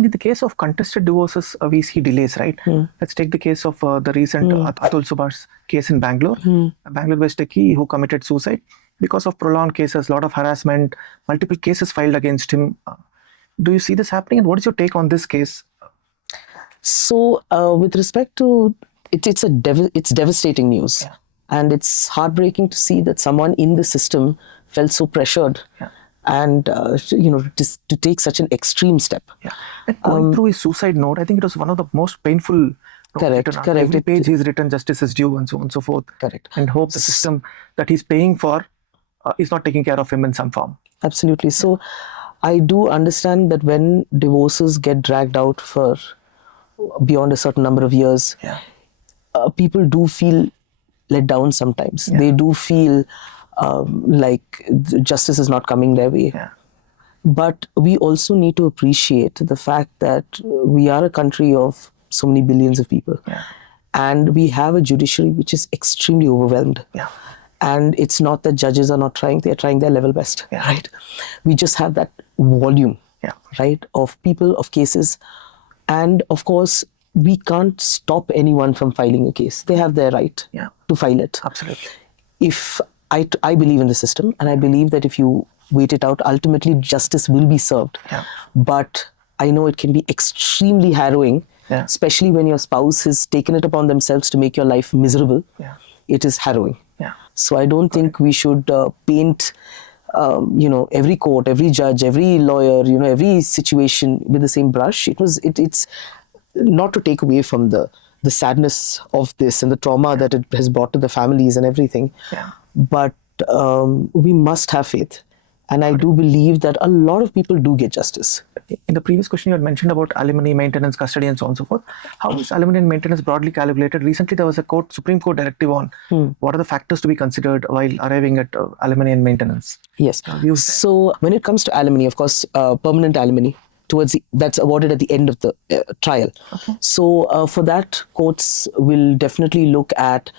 And in the case of contested divorces, we see delays, right? Let's take the case of the recent Atul Subhash case in Bangalore. A Bangalore-based techie who committed suicide because of prolonged cases, lot of harassment, multiple cases filed against him. Do you see this happening, and what is your take on this case? So, with respect to it, it's devastating news, and it's heartbreaking to see that someone in the system felt so pressured, and to take such an extreme step. And going through his suicide note, I think it was one of the most painful. Correct. Every page he's written justice is due and so on and so forth. Correct. And hope the system that he's paying for is not taking care of him in some form. Absolutely. So I do understand that when divorces get dragged out for beyond a certain number of years, people do feel let down sometimes. They do feel like justice is not coming their way. But we also need to appreciate the fact that we are a country of so many billions of people. And we have a judiciary which is extremely overwhelmed. And it's not that judges are not trying, they're trying their level best, right? We just have that volume, right, of people, of cases. And of course, we can't stop anyone from filing a case. They have their right to file it. Absolutely. If I believe in the system, and I believe that if you wait it out, ultimately justice will be served. But I know it can be extremely harrowing, especially when your spouse has taken it upon themselves to make your life miserable. It is harrowing. So I don't think we should paint, every court, every judge, every lawyer, every situation with the same brush. It's not to take away from the sadness of this and the trauma that it has brought to the families and everything. But we must have faith. And I do believe that a lot of people do get justice. In the previous question, you had mentioned about alimony, maintenance, custody, and so on and so forth. How is alimony and maintenance broadly calculated? Recently, there was a Supreme Court directive on what are the factors to be considered while arriving at alimony and maintenance. Yes. So when it comes to alimony, of course, permanent alimony, that's awarded at the end of the trial. So for that, courts will definitely look at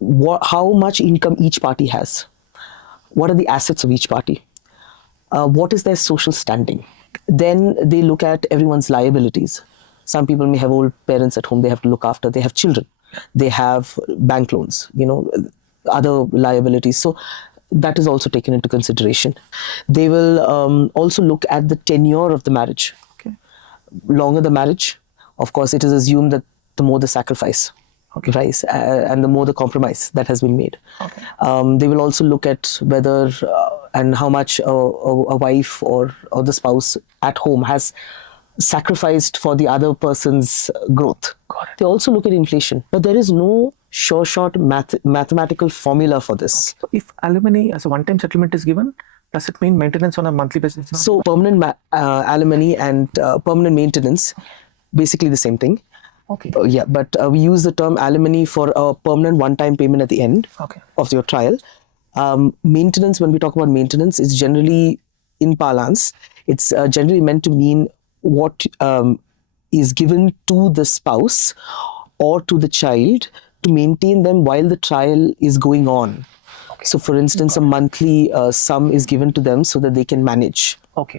how much income each party has. What are the assets of each party? What is their social standing? Then they look at everyone's liabilities. Some people may have old parents at home they have to look after. They have children. They have bank loans, other liabilities. So that is also taken into consideration. They will also look at the tenure of the marriage. Longer the marriage, of course, it is assumed that the more the sacrifice. And the more the compromise that has been made. They will also look at whether and how much a wife or the spouse at home has sacrificed for the other person's growth. They also look at inflation, but there is no sure-shot mathematical formula for this. So if alimony as a one-time settlement is given, does it mean maintenance on a monthly basis? So permanent alimony and permanent maintenance, basically the same thing. But we use the term alimony for a permanent one-time payment at the end of your trial. Maintenance, when we talk about maintenance, is generally, in parlance, it's generally meant to mean what is given to the spouse or to the child to maintain them while the trial is going on. So for instance, a monthly sum is given to them so that they can manage.